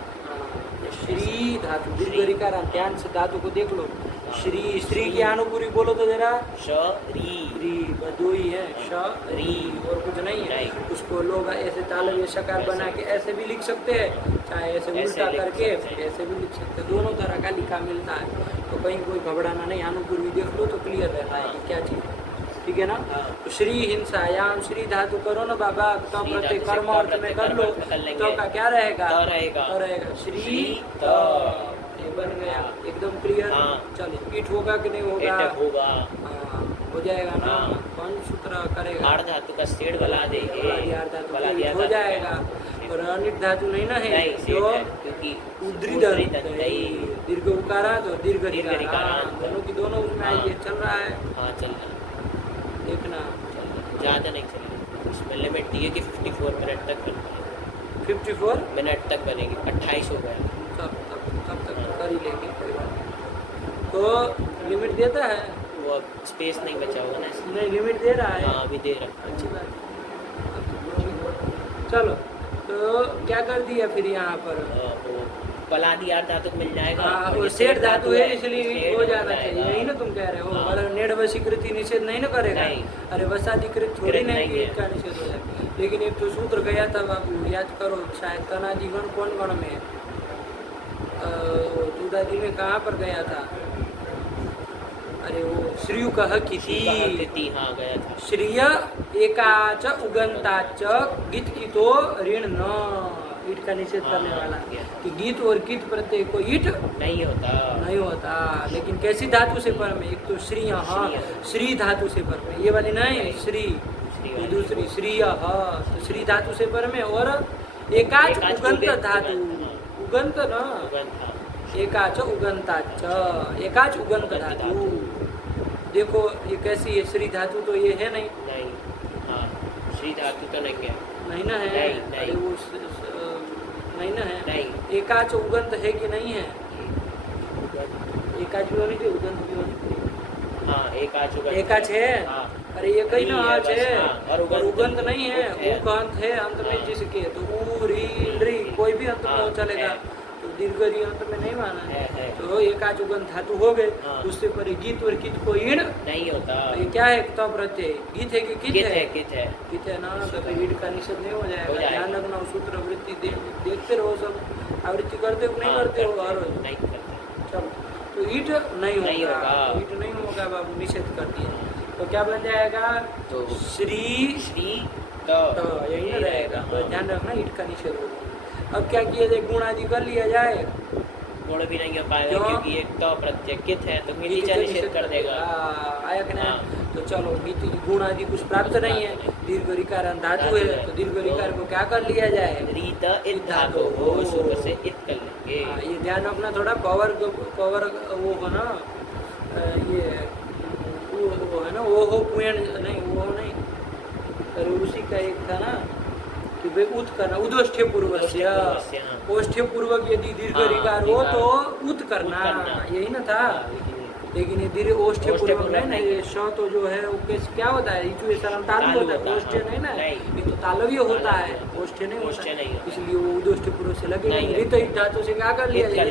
श्री धातु, श्री। दीर्घ ऋकार, ध्यान से धातु को देख लो। श्री, श्री की अनुपूरी बोलो तो जरा। शरी। री, बस दो ही है, श री, और कुछ नहीं है। नहीं। उसको लोग ऐसे तालव्य शकार बना के ऐसे भी लिख सकते हैं, चाहे ऐसे ऐसे उल्टा लिख करके सकते हैं। ऐसे भी लिख सकते हैं। दोनों तरह का लिखा मिलता है, तो कहीं कोई घबराना नहीं। अनुपूर्वी देख लो तो क्लियर रहता है कि क्या चीज़ है। ठीक है ना? हाँ। तो श्री हिंसायाम, श्री धातु करो ना बाबा, तो श्री प्रत्येक धातु से कर्म अर्थ में कर लो, कर्म अर्थ में कर लेंगे। तो का क्या रहेगा? त रहेगा। तो रहेगा श्री श्री त, त। ये बन गया एकदम क्लियर। हाँ। चलो, ईट होगा कि नहीं होगा? एट होगा। हाँ, हो जाएगा ना। हाँ। कौन सूत्र करेगा? आड़ धातु का शेड बला देंगे। बलादियार धातु बला के दिया हो जाएगा। और अनिट धातु नहीं ना है, नहीं, जो शेड है, क्योंकि उद्री दंतई। दीर्घ उकारांत और दीर्घ दीर्घ ऋकारांत, ऋकारांत। दोनों की दोनों उसमें हाँ। आइए। चल रहा है, हाँ, चल रहा है। देखना। ज़्यादा नहीं चलेगी। इसमें लिमिट दी है कि 54 मिनट तक बन पाएगी। 54 मिनट तक बनेगी। 28 हो गया। तब तक तो कर ही लेंगे, कोई बात नहीं। तो लिमिट देता है? वो अब स्पेस नहीं बचा होगा ना इसमें। नहीं, लिमिट दे रहा है। हाँ, अभी दे रहा है। अच्छी बात है। चलो, तो क्या कर दिया फिर यहाँ पर? वो पलादियार धातु मिल जाएगा। हाँ, और वो ये सेठ धातु है, इसलिए सेठ हो जाना जाएगा। चाहिए। यही ना तुम कह रहे हो? हाँ। मतलब नेड़ वशीकृति निषेध नहीं ना करेगा? नहीं। अरे वसाधिकृत थोड़ी कृत नहीं नहीं कि है। इसका निषेध हो जाए। लेकिन एक तो सूत्र गया था बाबू, याद करो, शायद तनादिगण कौन गण में? तुदादी में कहाँ पर गया था? अरे वो श्रीयु कह की थी। हाँ, गया था। श्रिय एकाच उगंताच गीत की तो ऋण न, ईट का निषेध हाँ, करने वाला किया। कि गीत और गीत प्रत्यय को ईट नहीं होता। नहीं होता। लेकिन कैसी धातु से पर में? एक तो श्री, हाँ, श्री धातु से पर में, ये वाली नहीं, श्री, ये दूसरी श्री, तो श्री धातु से पर में। और एकाच उगंत धातु, उगंत ना, एकाच उगंताच, एकाच उगंत धातु। देखो ये कैसी है? श्री धातु तो ये है नहीं। नहीं, हाँ, श्री धातु तो नहीं है। नहीं ना है? नहीं। अरे वो नहीं ना है? नहीं। एकाच उगंत है कि नहीं है? एकाच भी होनी चाहिए, उगंत भी होनी चाहिए। हाँ, एकाच है। हाँ। अरे ये कहीं ना आच है, हाँ, और उगंत नहीं है। उगंत है। उगंत है अंत में हाँ। जिसके, तो ऊ री री कोई भी अंत में हाँ, चलेगा। है। तो दीर्घ री अंत में नहीं माना है। तो एक आजुगन धातु हो गए, हाँ। उससे परे गीत और कित को ईड़ नहीं होता। तो ये क्या है? तो प्रत्यय गीत है कि कित है? कित है। कित है ना, तो फिर ईड़ का निषेध नहीं हो जाएगा। जाएगा। ध्यान रखना, सूत्र वृत्ति देखते रहो, सब आवृत्ति करते हो नहीं करते हो हर रोज? नहीं करते। चलो, तो ईट नहीं होगा, ईट नहीं होगा बाबू, निषेध कर दिया। तो क्या बन जाएगा? तो श्री तो यही ना रहेगा। तो ध्यान रखना, ईट का निषेध होगा। अब क्या किया जाए? गुण आदि कर लिया जाए, गुण भी नहीं हो पाएगा क्यों? क्योंकि एक तो प्रत्यय कित है तो नीचा निषेध कर देगा। आया कि नहीं? हाँ। तो चलो, गुण आदि कुछ प्राप्त नहीं है, दीर्घ रिकार धातु है, तो दीर्घ रिकार को क्या कर लिया जाए? रीत इत धातु हो, शुरू से इत कर लेंगे। ये ध्यान रखना, थोड़ा पावर वो हो ना, ये वो है ना, वो हो पुयण नहीं, वो नहीं, अरे उसी का एक था ना कि भाई उत करना, उदोष्ठ्य पूर्वस्य, ओष्ठ्य पूर्वक यदि दीर्घ रिकार हो तो उत करना, यही ना था। लेकिन ये दीर्घ ओष्ठ्य पूर्वक नहीं ना, ये श तो जो है वो क्या होता है? ऋतु ऐसा तालु होता है, ओष्ठ्य नहीं ना, ये तो तालव्य होता है, ओष्ठ्य नहीं होता, इसलिए वो उदोष्ठ्य पूर्वक से लगेगा। ऋत धातु से क्या कर लिया जाए?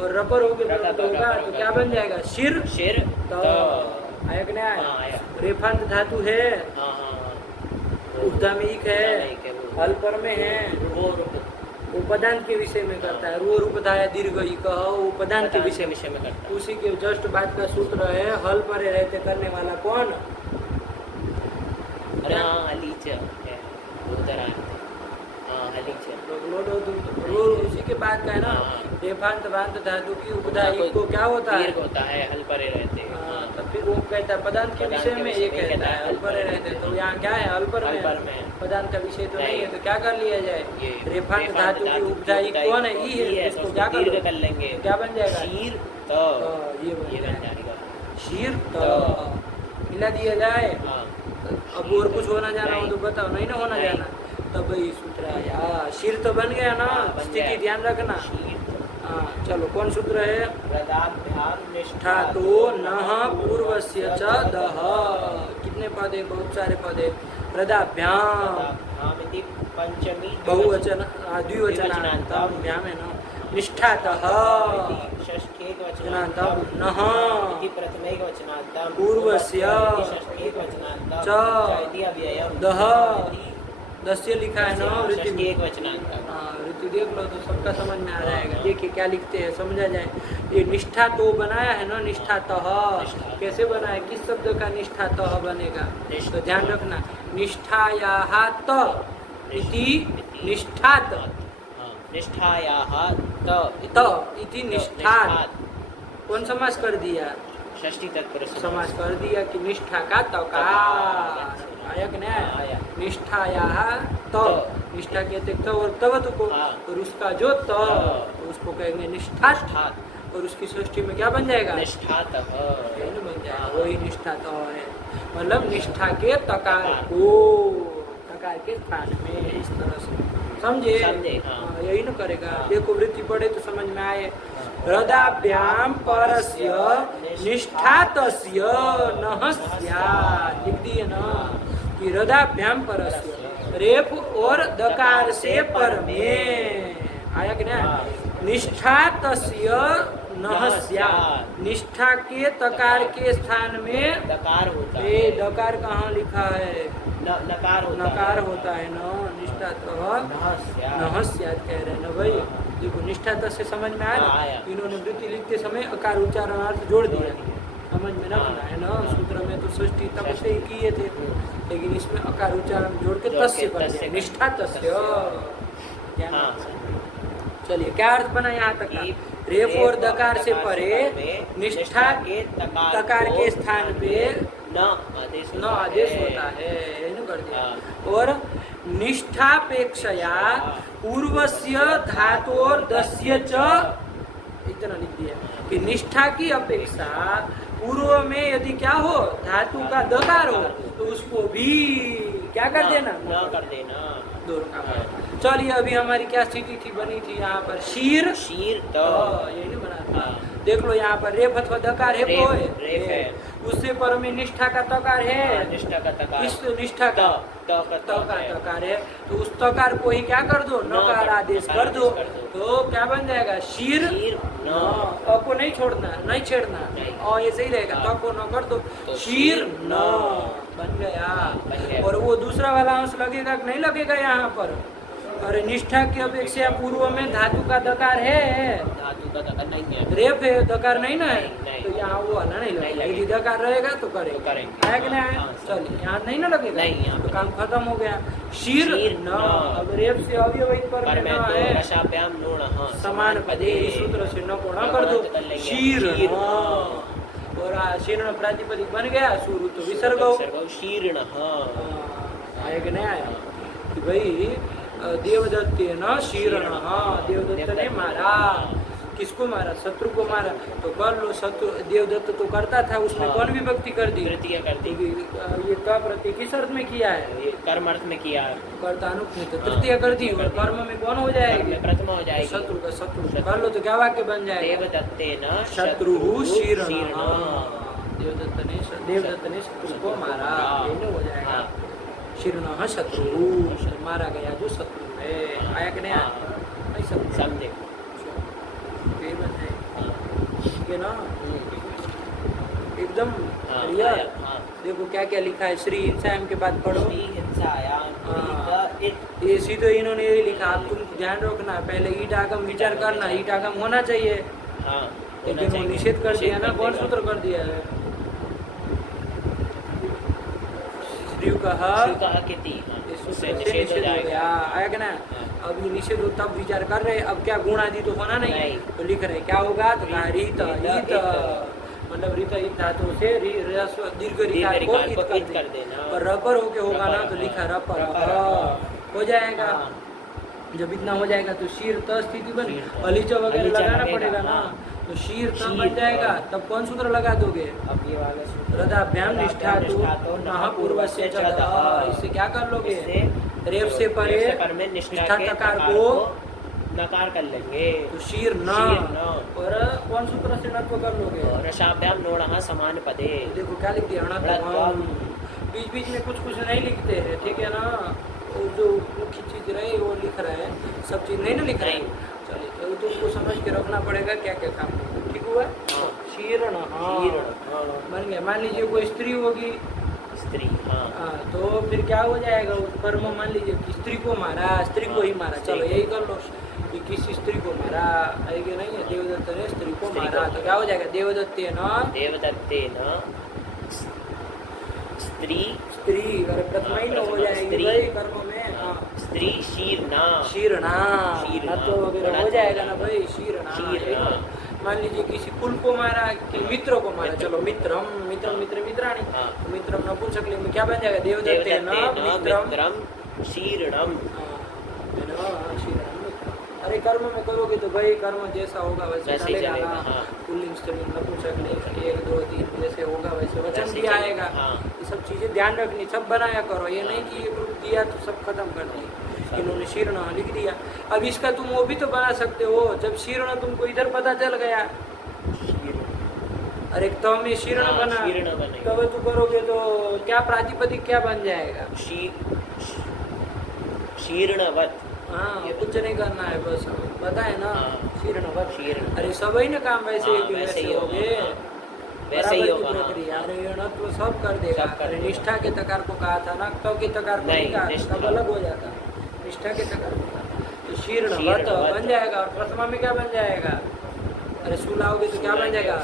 और रपर हो गया तो क्या बन जाएगा? शिर तो आया कि नहीं आया? रेफांत धातु है, उपधा में एक है, अल्पर में है, उपदांत के विषय में करता है। रो रूप धाया दीर्घ ई कहो, उपदांत के विषय में करता है। उसी के जस्ट बाद का सूत्र है, हल पर रहते करने वाला कौन? अरे हाँ, हलीच उधर आए थे। हाँ, हलीच उसी के बाद का है ना, रेफांत भांत धातु की उपधा को क्या होता है? होता है, हल परे रहते हैं। तो फिर वो कहता है पदांत के विषय में, ये कहता है हल परे रहते। तो यहाँ क्या है? हल पर में पदांत का विषय तो नहीं है, तो क्या कर लिया जाए? रेफांत धातु की उपधा कौन है? ई है, इसको क्या कर लेंगे? क्या बन जाएगा? शीर तो ये बन जाएगा। शीर तो मिला दिया जाए। अब और कुछ होना जाना हो तो बताओ, नहीं ना होना जाना, तब वही सूत्र आया। शीर तो बन गया ना, स्थिति ध्यान रखना। हाँ, चलो, कौन सूत्र है? निष्ठा तो नह पूर्वस्य च दह। कितने पद है? बहुत सारे पद है। प्रदाभ्याम पंचमी बहुवचन द्विवचनांतम भ्याम है ना। निष्ठातः षष्ठेक वचनांतम नह प्रथमेक वचनांतम पूर्वस्य च अव्ययम दह। दस्य लिखा है ना, ऋतु एक वचनांतम। ऋतु देख लो तो सबका समझ में आ जाएगा। देखिए क्या लिखते हैं, समझा जाए। ये निष्ठा तो बनाया है ना, निष्ठातः कैसे बना है? किस शब्द का निष्ठातः बनेगा? तो ध्यान रखना, निष्ठायाः त इति निष्ठात, निष्ठायाः त इति निष्ठात। कौन समास कर दिया? षष्ठी तत्पुरुष समास कर दिया कि निष्ठा का तकार आया कि नहीं आया? निष्ठायाः त, निष्ठा कहते त और तवत को, और उसका जो त उसको कहेंगे निष्ठा, और उसकी सृष्टि में क्या बन जाएगा? निष्ठातः बन जाएगा, वही निष्ठातः है। मतलब निष्ठा के तकार को, तकार के स्थान में, इस तरह से समझे? यही न करेगा। देखो वृत्ति पढ़े तो समझ में आए। हृदाभ्याम परस्य निष्ठातस्य नः स्यात्। लिख दिए ना कि हृदाभ्याम परस्य, रेफ और दकार से पर में आया कि नहीं? निष्ठातस्य नः स्यात्। निष्ठा के तकार के स्थान में दकार होता है। ये दकार कहाँ लिखा है? नकार होता है ना। निष्ठा तो नः स्यात् कह रहे हैं ना भाई। देखो निष्ठा से समझ में आया ना? इन्होंने वृत्ति लिखते समय अकार उच्चारणार्थ जोड़ दिया, समझ में ना है ना। सूत्र में तो सृष्टि तब से ही किए थे, लेकिन इसमें अकार उच्चारण जोड़ के तस्य कर दिया, निष्ठा तस्य। चलिए क्या अर्थ बना यहाँ तक का? रेफ और दकार से परे निष्ठा के तकार के स्थान पे न आदेश होता है, कर दिया। और निष्ठापेक्षया पूर्वस्य धातोर दस्य च, इतना लिख दिया कि निष्ठा की अपेक्षा पूर्व में यदि क्या हो, धातु का दकार हो, तो उसको भी क्या कर देना? न कर देना। दोनों का। चलिए अभी हमारी क्या स्थिति थी, बनी थी यहाँ पर शीर तो यही नहीं बना था। देख लो यहाँ पर रेफ अथवा दकार है, रेफ है। उससे पर में निष्ठा का तकार है, निष्ठा का तकार, इस निष्ठा का का तकार है, तो उस तकार को ही क्या कर दो, नकार आदेश कर दो, तो क्या बन जाएगा, शीर न। अ को नहीं छोड़ना, नहीं छेड़ना, और ऐसे ही रहेगा, तो को न कर दो, शीर न बन गया। और वो दूसरा वाला अंश लगेगा कि नहीं लगेगा यहाँ पर? अरे निष्ठा की अपेक्षा पूर्व में धातु का दकार है, धातु का दकार नहीं है, रेफ है, दकार नहीं ना है, नहीं। तो यहाँ वो वाला नहीं लगेगा। यदि दकार रहेगा तो करेंगे, है कि नहीं? चलिए यहाँ नहीं ना लगेगा, नहीं, यहाँ तो काम खत्म हो गया। शीर न, अब रेफ से अव्यवहित पर में न है, रसाभ्याम नूण समान पदे, इस सूत्र से न को न कर दो, शीर न। और शीर्ण प्रातिपदिक बन गया, शुरू तो विसर्ग हो, शीर्ण। आया कि नहीं आया? कि भाई देवदत्ते न शीर्ण, देवदत्त ने मारा, किसको मारा, शत्रु को मारा, तो कर लो, शत्रु देवदत्त तो करता था, उसने कौन विभक्ति कर दी, तृतीय कर दी, ये का प्रत्यय किस अर्थ में किया है, ये कर्म अर्थ में किया, कर्तानुक में तो तृतीय कर दी, और कर्म में कौन हो जाएगी, प्रथम हो जाएगी, शत्रु का शत्रु कर लो, तो क्या वाक्य बन जाएगा, देवदत्ते न शत्रु शीर्ण, देवदत्त ने शत्रु को मारा, ये हो जाएगा, शीर्ण शत्रु, मारा गया जो शत्रु है। आया कि नहीं आया? नहीं समझे, ठीक है ना, एकदम क्लियर। देखो क्या क्या लिखा है, श्री हिंसायाम के बाद पढ़ो, ये सीधे इन्होंने ये लिखा, अब तुम ध्यान रखना, पहले ईट आगम विचार करना, ईट आगम होना चाहिए, लेकिन वो निषेध कर दिया ना, कौन सूत्र कर दिया है, निषेध हो जाएगा। आया कि ना? अब ये निषेध हो तब विचार कर रहे, अब क्या गुण आदि तो होना नहीं, तो लिख रहे क्या होगा, तो रीत ईत, मतलब रीत ईत धातु से दीर्घ रिकार को ईत कर देना, और रपर होके होगा ना, तो लिखा रपर हो जाएगा। जब इतना हो जाएगा तो शीर त स्थिति बन, अलीचा वगैरह लगाना पड़ेगा ना, तो शीर त बन जाएगा, तब कौन सूत्र लगा दोगे, अब ये वाला सूत्र, रदाभ्याम निष्ठा तो नह पूर्व से चल, इससे क्या कर लोगे, रेफ से परे में निष्ठा तकार को नकार कर लेंगे, तो शीर न, और कौन सूत्र से नत्व कर लोगे, रसाभ्याम नोण समान पदे। देखो क्या लिख दिया, बीच बीच में कुछ कुछ नहीं लिखते हैं, ठीक है ना, जो मुख्य चीज रहे वो लिख रहे हैं, सब चीज नहीं ना लिख रहे हैं। चलिए तो तुमको समझ के रखना पड़ेगा क्या क्या काम, ठीक हुआ। शीर्ण बन गया। मान लीजिए कोई स्त्री होगी, स्त्री, तो फिर क्या हो जाएगा, कर्म मान लीजिए कि स्त्री को मारा, स्त्री को ही मारा, चलो यही कर लो कि किसी स्त्री को मारा, है कि नहीं है, देवदत्त ने स्त्री को मारा, तो क्या हो जाएगा, देवदत्ते न स्त्री, अरे प्रथम ही न हो जाएगी भाई कर्म में, स्त्री शीर्णा तो वगैरह हो जाएगा ना भाई, शीर्णा। मान लीजिए किसी कुल को मारा, कि मित्र को मारा, चलो मित्रम मित्राणी, मित्रम नपुंसकलिंग में क्या बन जाएगा, देवदत्ते न मित्रम शीर्णम। अरे कर्म में करोगे तो भाई कर्म जैसा होगा वैसे चलेगा ना, पुल्लिंग स्त्रीलिंग नपुंसकलिंग 1 2 3 जैसे होगा वैसे वचन भी आएगा। ये सब चीजें ध्यान रखनी, सब बनाया करो, ये नहीं कि ये ग्रुप दिया तो सब खत्म कर दिए, इन्होंने शीर्ण लिख दिया। अब इसका तुम वो भी तो बना सकते हो, जब शीर्ण तुमको इधर पता चल गया, अरे तो में शीर्ण बना, तब तू करोगे तो क्या प्रातिपदिक क्या बन जाएगा, शीर्णवत। हाँ, कुछ नहीं करना है, बस पता है ना, शीर्णवत। अरे सब ही ना काम वैसे ही हो गए, वैसे ही होगा प्रक्रिया। अरे ऋणत्व सब कर देगा। अरे निष्ठा के तकार को कहा था ना, तो के तकार को नहीं कहा, तब अलग हो जाता, निष्ठा के तकार को कहा, तो शीर्णवत बन जाएगा। और प्रथमा में क्या बन जाएगा, अरे सुलाओगे तो क्या बन जाएगा,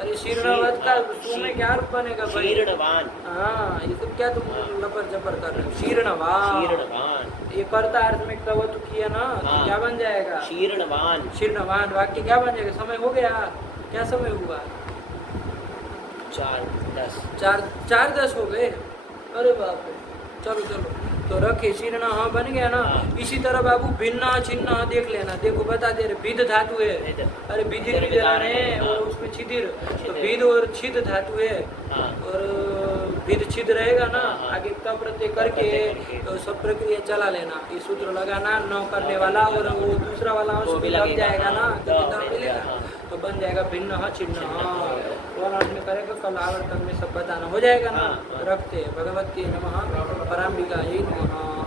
अरे शीर्णवत का सु में क्या रूप बनेगा भाई, शीर्णवान। हाँ, ये सब क्या तुम लपर जपर कर रहे हो, शीर्णवान। ये कर्ता अर्थ में तब तो किया ना, तो क्या बन जाएगा, शीर्णवान। वाक्य क्या बन जाएगा, समय हो गया, क्या समय हुआ, 4:10 हो गए। अरे बाप रे, चलो तो रखे शीर्ण बन गया ना। इसी तरह बाबू भिन्न छिन्न देख लेना, देखो बता दे रहे, भिद धातु है, अरे बिदिर है और उसमें छिदिर, तो भिद और छिद धातु है, और भिद छिद रहेगा ना, आगे का प्रत्यय करके तो सब प्रक्रिया चला लेना। ये सूत्र लगाना, न करने वाला और वो दूसरा वाला अंश भी लग जाएगा ना, तो कितना मिलेगा, तो बन जाएगा भिन्न चिन्ह। और आपने करेगा कल आवर्तन में सब बताना हो जाएगा ना। हाँ। रखते हैं। भगवती नमः, पराम्बिका नमः।